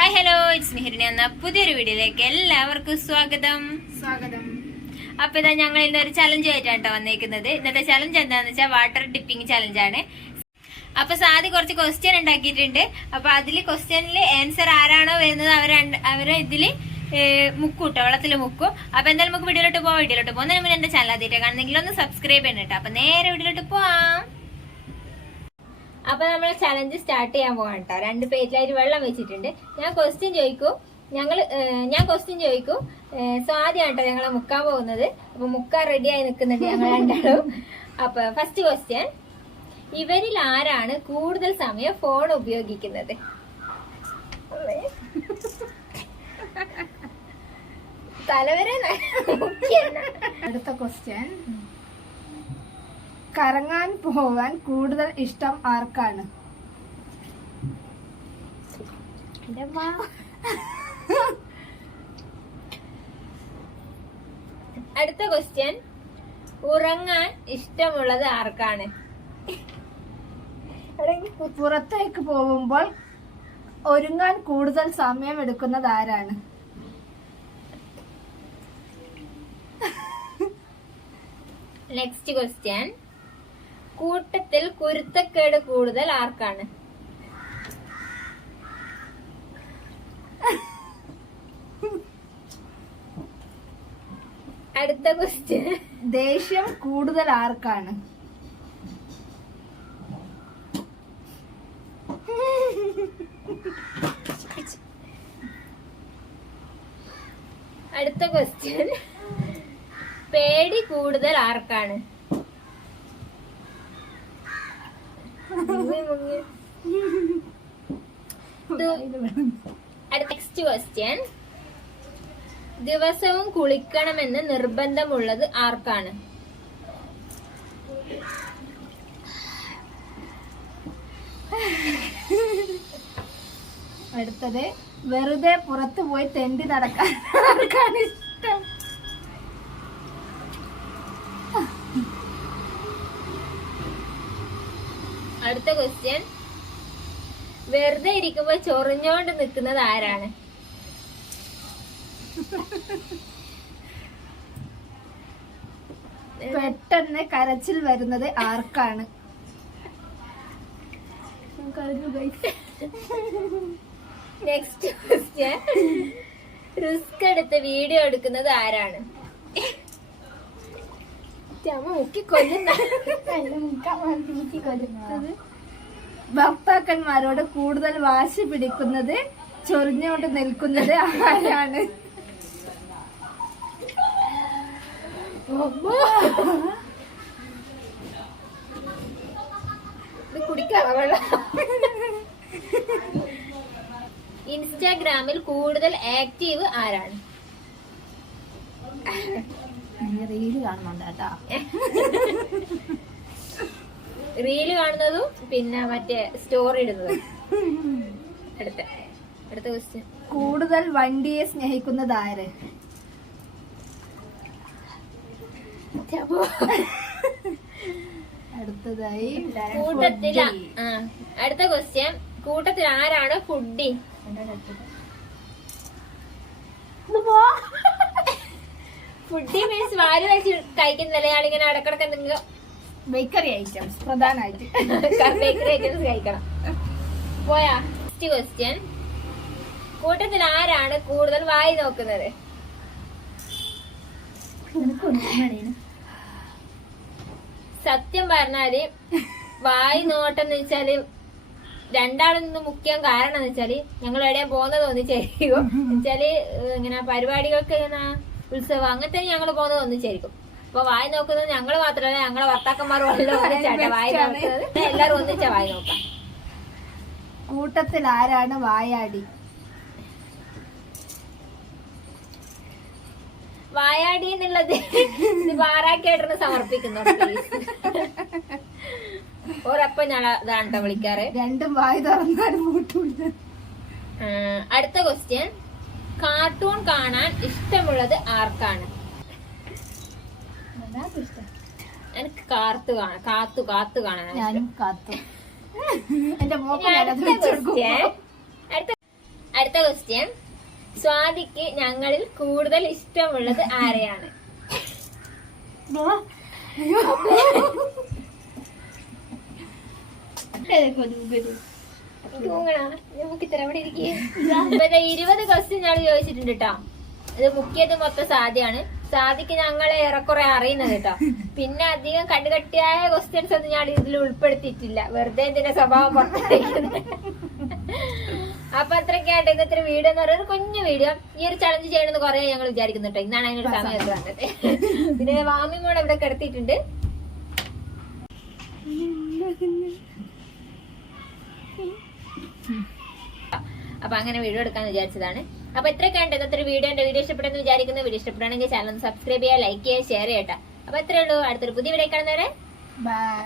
Hi hello, it's മിഹിറിനി എന്ന പുതിയൊരു വീഡിയോയിലേക്ക് എല്ലാവർക്കും സ്വാഗതം. അപ്പൊ ഇതാ ഞങ്ങൾ ഇന്നൊരു ചലഞ്ച് ആയിട്ടാണ് വന്നേക്കുന്നത്. ഇന്നത്തെ ചലഞ്ച് എന്താണെന്ന് വെച്ചാൽ വാട്ടർ ഡിപ്പിംഗ് ചലഞ്ച് ആണ്. അപ്പൊ സാധി കുറച്ച് ക്വസ്റ്റ്യൻ ഉണ്ടാക്കിയിട്ടുണ്ട്. അപ്പൊ അതില് ക്വസ്റ്റ്യനിൽ ആൻസർ ആരാണോ വരുന്നത് അവരെ ഇതില് മുക്കൂട്ടോ, വെള്ളത്തിൽ മുക്കും. അപ്പൊ എന്തായാലും നമുക്ക് വീഡിയോയിലോട്ട് പോകുന്നതിന് മുന്നേ എന്റെ ചാനൽ ആദ്യമായിട്ട് കാണുന്നെങ്കിൽ ഒന്ന് സബ്സ്ക്രൈബ് ചെയ്യണം കേട്ടോ. അപ്പൊ നേരെ വീഡിയോയിലോട്ട് പോവാം. അപ്പൊ നമ്മൾ ചലഞ്ച് സ്റ്റാർട്ട് ചെയ്യാൻ പോകാം കേട്ടോ. 2 പേജിലായിട്ട് വെള്ളം വെച്ചിട്ടുണ്ട്. ഞാൻ ക്വസ്റ്റ്യൻ ചോദിക്കും, സ്വാതിയാണ് കേട്ടോ ഞങ്ങളെ മുക്കാൻ പോകുന്നത്. അപ്പൊ മുക്കാൻ റെഡിയായി നിൽക്കുന്നുണ്ട് ഞങ്ങൾ രണ്ടാളും. അപ്പൊ ഫസ്റ്റ് ക്വസ്റ്റ്യൻ, ഇവരിൽ ആരാണ് കൂടുതൽ സമയം ഫോൺ ഉപയോഗിക്കുന്നത്? തലവരെ. അടുത്ത ക്വസ്റ്റ്യൻ, കറങ്ങാൻ പോവാൻ കൂടുതൽ ഇഷ്ടം ആർക്കാണ്? അടുത്ത ക്വസ്റ്റ്യൻ, ഉറങ്ങാൻ ഇഷ്ടമുള്ളത് ആർക്കാണ്? പുറത്തേക്ക് പോകുമ്പോൾ ഒരുങ്ങാൻ കൂടുതൽ സമയം എടുക്കുന്നത് ആരാണ്? നെക്സ്റ്റ് ക്വസ്റ്റ്യൻ, കൂട്ടത്തിൽ കുരുത്തക്കേട് കൂടുതൽ ആർക്കാണ്? അടുത്ത ക്വസ്റ്റ്യൻ, ദേഷ്യം കൂടുതൽ ആർക്കാണ്? അടുത്ത ക്വസ്റ്റ്യൻ, പേടി കൂടുതൽ ആർക്കാണ്? നെക്സ്റ്റ് ക്വസ്റ്റ്യൻ, ദിവസവും കുളിക്കണമെന്ന് നിർബന്ധമുള്ളത് ആർക്കാണ്? അടുത്തത്, വെറുതെ പുറത്തു പോയി തെണ്ടി നടക്കാൻ ആർക്കാണ് ഇഷ്ടം? അടുത്ത ക്വസ്റ്റ്യൻ, വെറുതെ ഇരിക്കുമ്പോ ചൊറിഞ്ഞോണ്ട് നിൽക്കുന്നത് ആരാണ്? പെട്ടെന്ന് കരച്ചിൽ വരുന്നത് ആർക്കാണ്? നെക്സ്റ്റ് ക്വസ്റ്റ്യൻ, റിസ്ക് എടുത്ത് വീഡിയോ എടുക്കുന്നത് ആരാണ്? ഭർത്താക്കന്മാരോട് കൂടുതൽ വാശി പിടിക്കുന്നത്, ചൊറിഞ്ഞുകൊണ്ട് നിൽക്കുന്നത് ആരാണ്? ഇൻസ്റ്റാഗ്രാമിൽ കൂടുതൽ ആക്റ്റീവ് ആരാണ്? റീല് കാണുന്നുണ്ട് കേട്ടാ. റീല് കാണുന്നതും പിന്നെ മറ്റേ സ്റ്റോറി ഇടുന്നതും. അടുത്ത ക്വസ്റ്റ്യൻ, കൂടുതൽ വണ്ടിയെ സ്നേഹിക്കുന്നത് ആര്? അടുത്തതായി അടുത്ത ക്വസ്റ്റ്യൻ, കൂട്ടത്തിൽ ആരാണ് ഫുഡി? ഫുഡി മീൻസ് വാരി വെച്ച് കഴിക്കുന്നില്ല, ആളിങ്ങനെ ഇടക്കിടക്ക് എന്തെങ്കിലും ബേക്കറി ഐറ്റംസ് പ്രധാനമായിട്ട് ബേക്കറി ഐറ്റംസ് കഴിക്കണം. പോയാ. നെക്സ്റ്റ് ക്വസ്റ്റ്യൻ, കൂട്ടത്തിൽ ആരാണ് കൂടുതൽ വായി നോക്കുന്നത്? സത്യം പറഞ്ഞാല് വായി നോട്ടം എന്ന് വെച്ചാല് രണ്ടാളിൽ നിന്ന് മുഖ്യം കാരണം എന്ന് വെച്ചാല് ഞങ്ങൾ എവിടെയാ പോകുന്നത് ഒന്നിച്ചായിരിക്കും. എന്നുവെച്ചാല് ഇങ്ങനെ പരിപാടികൾക്ക് ഇങ്ങനെ ഉത്സവം അങ്ങനത്തെ ഞങ്ങൾ പോകുന്നത് ഒന്നിച്ചായിരിക്കും. അപ്പൊ വായി നോക്കുന്നത് ഞങ്ങള് മാത്രമല്ല, ഞങ്ങളെ ഭർത്താക്കന്മാർ ഒന്നിച്ചാട്ടെ വായി നോക്കുന്നത്. എല്ലാരും ഒന്നിച്ചാ വായി നോക്കാം. കൂട്ടത്തിൽ ആരാണ് വായാടി? വായാടി എന്നുള്ളത് വാറാക്കേട്ടന് സമർപ്പിക്കുന്നു. ഒരപ്പം ഞാൻ അതാണ് കേട്ടോ വിളിക്കാറ്. രണ്ടും വായി തുറന്നാലും കൂട്ടില്ല. അടുത്ത ക്വസ്റ്റ്യൻ, കാർട്ടൂൺ കാണാൻ ഇഷ്ടമുള്ളത് ആർക്കാണ്? എനിക്ക് കാത്തു കാണാൻ. ഞാനും കാത്തു. എന്റെ അടുത്ത അടുത്ത ക്വസ്റ്റ്യൻ, സ്വാതിക്ക് ഞങ്ങളിൽ കൂടുതൽ ഇഷ്ടമുള്ളത് ആരെയാണ്? നമുക്ക് ഇത്ര അവിടെ ഇരിക്കുക. 20 ക്വസ്റ്റ്യൻ ഞങ്ങൾ ചോദിച്ചിട്ടുണ്ട് കേട്ടോ. ഇത് മുക്കിയത് മൊത്തം സാധ്യമാണ്. സാധിക്ക് ഞങ്ങളെ ഏറെക്കുറെ അറിയുന്നത് കേട്ടോ. പിന്നെ അധികം കണ്ടുകട്ടിയായ ക്വസ്റ്റ്യൻസ് ഒന്നും ഞാൻ ഇതിൽ ഉൾപ്പെടുത്തിയിട്ടില്ല, വെറുതെ ഇതിന്റെ സ്വഭാവം പുറത്തേക്കുന്നത്. അപ്പൊ അത്രയ്ക്കായിട്ട് ഇന്നത്തെ വീഡിയോ എന്ന് പറയുന്നത് കുഞ്ഞു വീഡിയോ. ഈ ഒരു ചലഞ്ച് ചെയ്യണമെന്ന് കുറെ ഞങ്ങൾ വിചാരിക്കുന്നുട്ടോ. ഇന്നാണ് അതിനൊരു സമയത്ത് വന്നത്. പിന്നെ വാമി മോൾ ഇവിടെ കിടത്തിയിട്ടുണ്ട്. അപ്പൊ അങ്ങനെ വീഡിയോ എടുക്കാന്ന് വിചാരിച്ചതാണ്. അപ്പൊ ഇത്രയൊക്കെയാണ് ഇന്നത്തെ വീഡിയോ. വീഡിയോ ഇഷ്ടപ്പെട്ടെന്ന് വിചാരിക്കുന്നു. വീഡിയോ ഇഷ്ടപ്പെടുകയാണെങ്കിൽ ചാനൽ സബ്സ്ക്രൈബ് ചെയ്യുക, ലൈക്ക് ചെയ്യുക, ഷെയർ ചെയ്യട്ടെ. അപ്പൊ ഇത്രയേ ഉള്ളൂ. അടുത്തൊരു പുതിയ വീഡിയോ കാണുന്നവരെ ബൈ.